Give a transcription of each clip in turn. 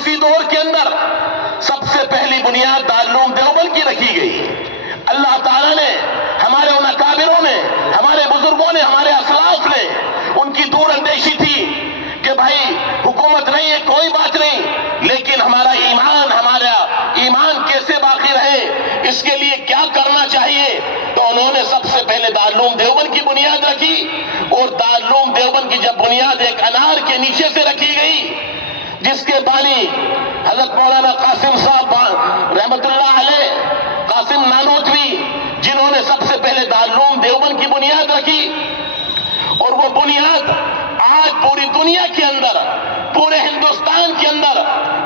اسی دور کے اندر سب سے پہلی بنیاد دارالعلوم دیوبند کی رکھی گئی۔ اللہ تعالیٰ نے ہمارے ان اکابروں نے، ہمارے بزرگوں نے، ہمارے اسلاف نے، ان کی دور اندیشی تھی کہ بھائی حکومت نہیں ہے کوئی بات نہیں، لیکن ہمارا ایمان کیسے باقی رہے، اس کے لیے کیا کرنا چاہیے؟ تو انہوں نے سب سے پہلے دارالعلوم دیوبند کی بنیاد رکھی، اور دارالعلوم دیوبند کی جب بنیاد ایک انار کے نیچے سے رکھی گئی، جس کے بانی حضرت مولانا قاسم صاحب رحمت اللہ علیہ، قاسم نانوتوی، جنہوں نے سب سے پہلے دارالعلوم دیوبند کی بنیاد رکھی، اور وہ بنیاد آج پوری دنیا کے اندر، پورے ہندوستان کے اندر،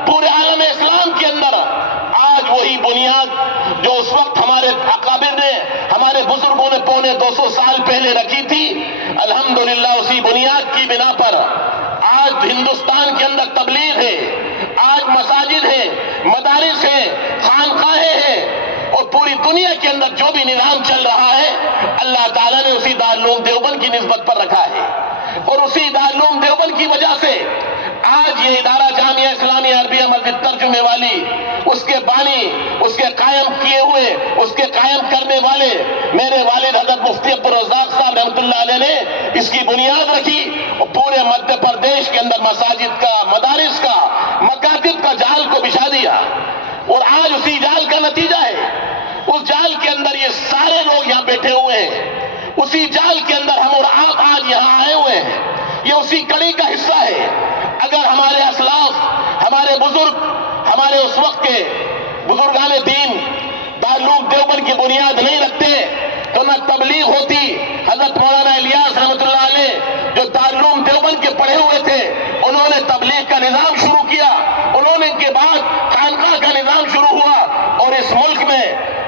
پورے عالم اسلام کے اندر آج وہی بنیاد جو اس وقت ہمارے اکابر نے، ہمارے بزرگوں نے پونے 200 سال پہلے رکھی تھی، الحمدللہ اسی بنیاد کی بنا پر آج ہندوستان کے اندر تبلیغ ہے، آج مساجد ہیں، مدارس ہیں، خانقاہیں ہیں، اور پوری دنیا کے اندر جو بھی نظام چل رہا ہے اللہ تعالیٰ نے اسی دارالعلوم دیوبند کی نسبت پر رکھا ہے، اور اسی دارالعلوم دیوبند کی وجہ سے آج یہ ادارہ جامعہ اسلامیہ عربیہ مسجد ترجمے والی، اس کے بانی، اس کے قائم کیے ہوئے، اس کے قائم کرنے والے میرے والد حضرت مفتی عبدالرزاق صاحب رحمۃ اللہ علیہ نے اس کی بنیاد رکھی، اور پورے مدھیہ پردیش کے اندر مساجد کا، مدارس کا، مکاتب کا جال کو بچھا دیا، اور آج اسی جال کا نتیجہ ہے، اس جال کے اندر یہ سارے لوگ یہاں بیٹھے ہوئے ہیں، اسی جال کے اندر ہم اور آپ آج یہاں آئے ہوئے ہیں، یہ اسی کڑی کا حصہ ہے۔ اگر ہمارے اسلاف، ہمارے بزرگ، ہمارے اس وقت کے بزرگان دین دارالعلوم دیوبند کی بنیاد نہیں رکھتے تو نہ تبلیغ ہوتی۔ حضرت مولانا الیاس رحمۃ اللہ علیہ جو دارالعلوم دیوبند کے پڑھے ہوئے تھے، انہوں نے تبلیغ کا نظام شروع کیا، انہوں نے ان کے بعد خانقاہ کا نظام شروع ہوا، اور اس ملک میں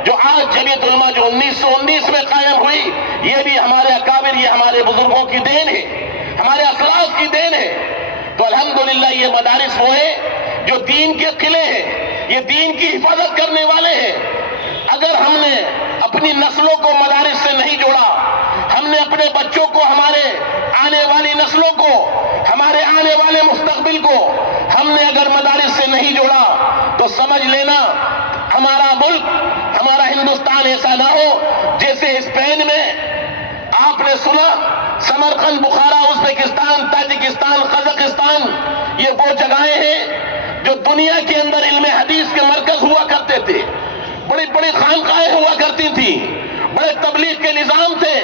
جو آج جمعیت علماء جو 1919 میں قائم ہوئی، یہ بھی ہمارے اکابر، یہ ہمارے بزرگوں کی دین ہے، ہمارے اسلاف کی دین ہے۔ تو الحمدللہ یہ مدارس وہ ہیں جو دین کے قلعے ہیں، یہ دین کی حفاظت کرنے والے ہیں۔ اگر ہم نے اپنی نسلوں کو مدارس سے نہیں جوڑا، ہم نے اپنے بچوں کو، ہمارے آنے والی نسلوں کو، ہمارے آنے والے مستقبل کو ہم نے اگر مدارس سے نہیں جوڑا تو سمجھ لینا ہمارا ملک، ہمارا ہندوستان ایسا نہ ہو جیسے اسپین میں آپ نے سنا، سمرقند، بخارا، ازبکستان، تاجکستان، قزاقستان، یہ وہ جگہیں ہیں جو دنیا کے اندر علم حدیث کے مرکز ہوا کرتے تھے، بڑی بڑی خانقاہیں ہوا کرتی تھی، بڑے تبلیغ کے نظام تھے،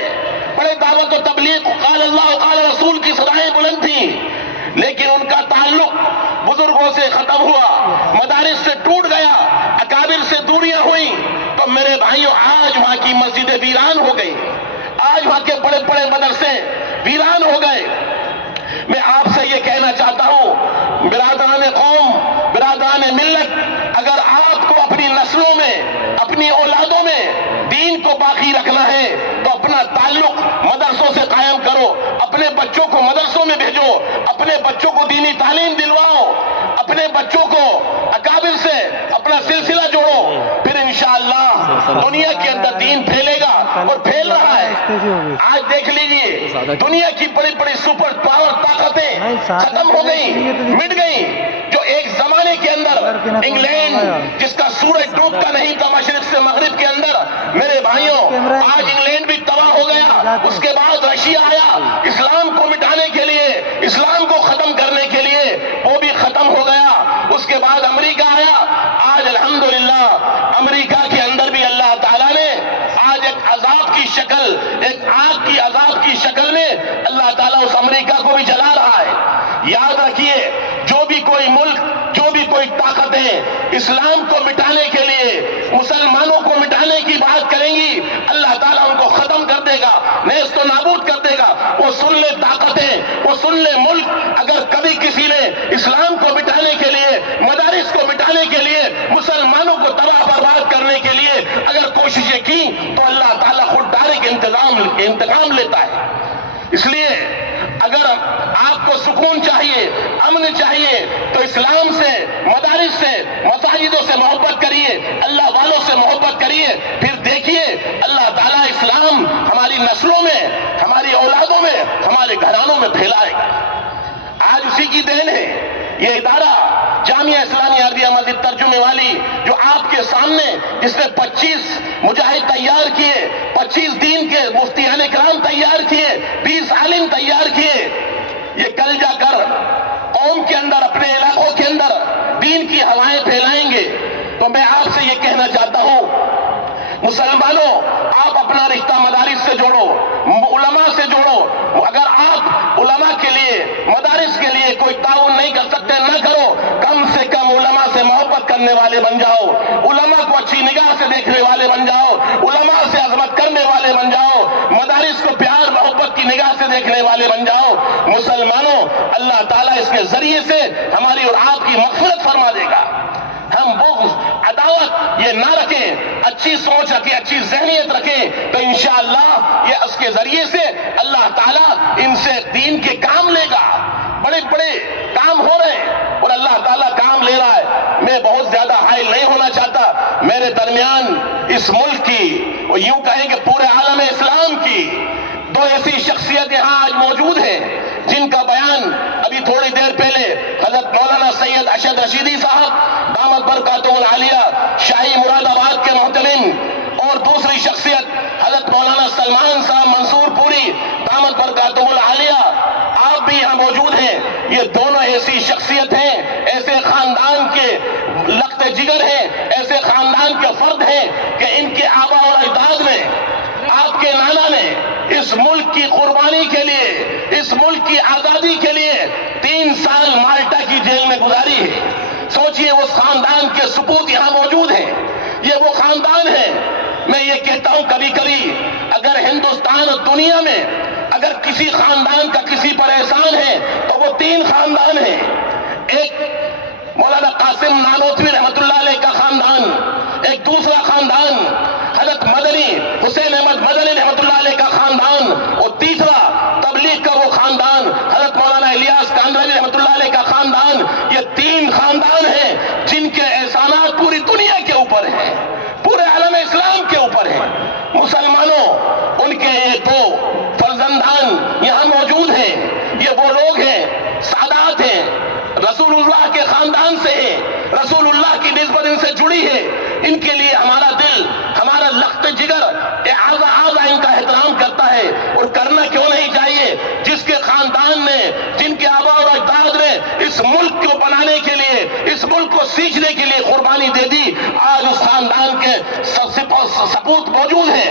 بڑے دعوت و تبلیغ، قال اللہ قال رسول کی صدائیں بلند تھیں، لیکن ان کا تعلق بزرگوں سے ختم ہوا، مدارس سے ٹوٹ گیا، اکابر سے دوریاں ہوئیں، تو میرے بھائیوں آج وہاں کی مسجدیں ویران ہو گئی، آج وہاں کے بڑے بڑے مدرسے ویران ہو گئے۔ میں آپ سے یہ کہنا چاہتا ہوں برادران قوم، برادران ملت، اگر آپ کو اپنی نسلوں میں، اپنی اولادوں میں دین کو باقی رکھنا ہے تو اپنا تعلق مدرسوں سے قائم کرو، اپنے بچوں کو مدرسوں میں بھیجو، اپنے بچوں کو دینی تعلیم دلواؤ، اپنے بچوں کو اکابر سے اپنا سلسلہ جوڑو، پھر انشاءاللہ دنیا کے اندر دین پھیلے گا، اور پھیل رہا ہے۔ آج دیکھ لیجئے دنیا کی بڑی بڑی سپر پاور طاقتیں ختم ہو گئیں، مٹ گئیں، جو ایک زمانے کے اندر انگلینڈ جس کا سورج ڈوبتا نہیں تھا مشرق سے مغرب کے اندر، میرے بھائیوں آج انگلینڈ بھی تباہ ہو گیا، اس کے بعد رشیا آیا اسلام کو مٹانے کے لیے، اسلام کو ختم کرنے کے لیے، وہ بھی ختم ہو گیا، اس کے بعد امریکہ آیا، آج الحمدللہ امریکہ کے اندر بھی اللہ تعالیٰ نے آج ایک عذاب کی شکل، ایک آگ کی عذاب کی شکل میں اللہ تعالیٰ اس امریکہ کو بھی جلا رہا ہے۔ یاد رکھیے جو بھی کوئی ملک، جو بھی کوئی طاقتیں اسلام کو مٹانے کے لیے، مسلمانوں کو مٹانے کی بات کریں گی، اللہ تعالیٰ ان کو ختم کر دے گا، نیست و نابود کر دے گا۔ وہ سن لے طاقتیں، وہ سن لے ملک، اگر کبھی کسی نے اسلام کو مٹانے کے لیے، مدارس کو مٹانے کے لیے، مسلمانوں کو تباہ برباد کرنے کے لیے اگر کوششیں کی تو اللہ تعالیٰ خود ڈائریکٹ انتقام لیتا ہے۔ اس لیے اگر آپ کو سکون چاہیے، امن چاہیے تو اسلام سے، مدارس سے، مساجدوں سے محبت کریے، اللہ والوں سے محبت کریے، پھر دیکھیے اللہ تعالیٰ اسلام ہماری نسلوں میں، ہماری اولادوں میں، ہمارے گھرانوں میں پھیلائے گا۔ آج اسی کی دین ہے، یہ ادارہ جامعہ اسلامیہ عربیہ مسجد ترجمے والی جو آپ کے سامنے جس نے 25 مجاہد تیار کیے، 25 دین کے مفتیان کرام تیار کیے، 20 عالم تیار کیے، یہ کل جا کر قوم کے اندر اپنے علاقوں کے اندر دین کی ہوائیں پھیلائیں گے، تو میں آپ سے یہ کہنا چاہتا ہوں مسلمانوں، آپ اپنا رشتہ مدارس سے جوڑو، علماء سے جوڑو۔ اگر آپ علماء کے لیے، مدارس کے لیے کوئی تعاون نہیں کر سکتے، نہ کرو، کم سے کم علماء سے محبت کرنے والے بن جاؤ، علماء کو اچھی نگاہ سے دیکھنے والے بن جاؤ، علماء سے عظمت کرنے والے بن جاؤ، مدارس کو پیار محبت کی نگاہ سے دیکھنے والے بن جاؤ۔ مسلمانوں، اللہ تعالیٰ اس کے ذریعے سے ہماری اور آپ کی مغفرت فرما دے گا۔ ہم بغض، عداوت یہ نہ رکھیں، اچھی سوچ رکھیں، اچھی ذہنیت رکھیں، تو انشاءاللہ یہ اس کے ذریعے سے اللہ تعالیٰ ان سے دین کے کام لے گا۔ بڑے بڑے کام ہو رہے ہیں اور اللہ تعالیٰ کام لے رہا ہے۔ میں بہت زیادہ حائل نہیں ہونا چاہتا، میرے درمیان اس ملک کی، اور یوں کہیں کہ پورے عالم اسلام کی 2 ایسی شخصیت یہاں آج موجود ہیں جن کا بیان ابھی تھوڑی دیر پہلے حضرت مولانا سید اشد رشیدی صاحب دامت برکاتہ العالیہ شاہی مراد آباد کے محترم، اور دوسری شخصیت حضرت مولانا سلمان صاحب منصور پوری دامت برکاتہ العالیہ، آپ بھی یہاں موجود ہیں۔ یہ دونوں ایسی شخصیت ہیں، ایسے خاندان کے لخت جگر ہیں، ایسے خاندان کے فرد ہیں کہ ان کے آبا اور اجداد نے، آپ کے نانا نے اس ملک کی قربانی کے لیے، اس ملک کی آزادی کے لیے 3 سال مالٹا کی جیل میں گزاری ہے۔ سوچئے اس خاندان کے ثبوت یہاں موجود ہیں، یہ وہ خاندان ہے۔ میں یہ کہتا ہوں کبھی کبھی اگر ہندوستان اور دنیا میں اگر کسی خاندان کا کسی پر احسان ہے تو وہ 3 خاندان ہیں۔ ایک مولانا قاسم نانوتوی رحمت اللہ علیہ کا خاندان، ایک دوسرا خاندان حضرت مدنی حسین احمد مدنی رحمت اللہ علیہ کا خاندان، اور تیسرا تبلیغ کا وہ خاندان حضرت مولانا الیاس کاندھلوی رحمت اللہ علیہ کا خاندان۔ یہ 3 خاندان ہیں جن کے احسانات پوری دنیا کے اوپر ہیں، پورے عالم اسلام کے اوپر ہیں۔ مسلمانوں، ان کے یہ 2 فرزندان یہاں موجود ہیں، یہ وہ لوگ ہیں، سادات ہیں، رسول اللہ کے خاندان سے ہیں، رسول اللہ کی نسبت ان سے جڑی ہے۔ ان کے لیے ہمارا دل، ہمارا لخت جگر اعضا ان کا احترام کرتا ہے، اور کرنا کیوں نہیں چاہیے؟ جس کے خاندان نے، جن کے آبا اور اجداد نے اس ملک کو بنانے کے لیے، اس ملک کو سیکھنے کے لیے قربانی دے دی، آج اس خاندان کے سپوت موجود ہیں۔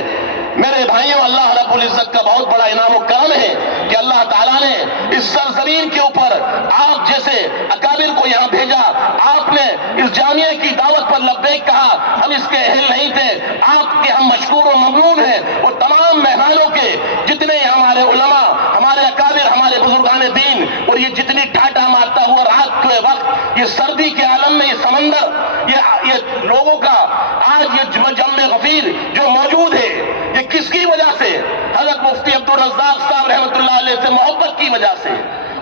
میرے بھائیوں، اللہ رب العزت کا بہت بڑا انعام و کرم ہے کہ اللہ تعالیٰ نے اس سرزمین کے اوپر آپ جیسے اکابر کو یہاں بھیجا۔ آپ نے اس جامعہ کی دعوت پر لبیک کہا، ہم اس کے اہل نہیں تھے، آپ کے ہم مشکور و ممنون ہیں۔ اور تمام مہمانوں کے، جتنے ہمارے علماء، ہمارے اکابر، ہمارے بزرگان دین، اور یہ جتنی ٹھاٹا مارتا ہوا رات کے وقت، یہ سردی کے عالم میں یہ سمندر، یہ لوگوں کا آج یہ جم غفیر جو موجود ہے، یہ کس کی وجہ سے؟ حضرت مفتی عبدالرزاق صاحب رحمت اللہ علیہ سے محبت کی وجہ سے،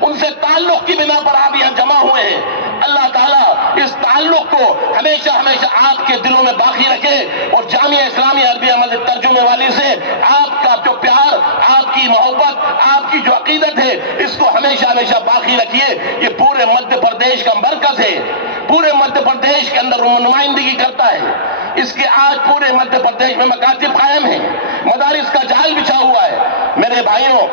ان سے تعلق کی بنا پر آپ یہاں جمع ہوئے ہیں۔ اللہ تعالیٰ اس تعلق کو ہمیشہ ہمیشہ آپ کے دلوں میں باقی رکھے، اور جامعہ اسلامیہ عربیہ مسجد ترجمے والی سے آپ کا جو پیار، آپ کی محبت، آپ کی جو عقیدت ہے، اس کو ہمیشہ ہمیشہ باقی رکھیے۔ یہ پورے مدھیہ پردیش کا مرکز ہے، پورے مدھیہ پردیش کے اندر نمائندگی کرتا ہے۔ اس کے آج پورے مدھیہ پردیش میں مکاتب قائم ہیں، مدارس کا جال بچھا ہوا ہے۔ میرے بھائیوں،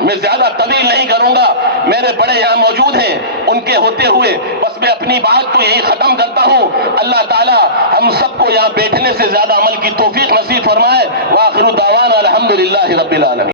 میں زیادہ طویل نہیں کروں گا، میرے بڑے یہاں موجود ہیں، ان کے ہوتے ہوئے بس میں اپنی بات کو یہی ختم کرتا ہوں۔ اللہ تعالیٰ ہم سب کو یہاں بیٹھنے سے زیادہ عمل کی توفیق نصیب فرمائے۔ وآخر دعوانا الحمدللہ رب العالمین۔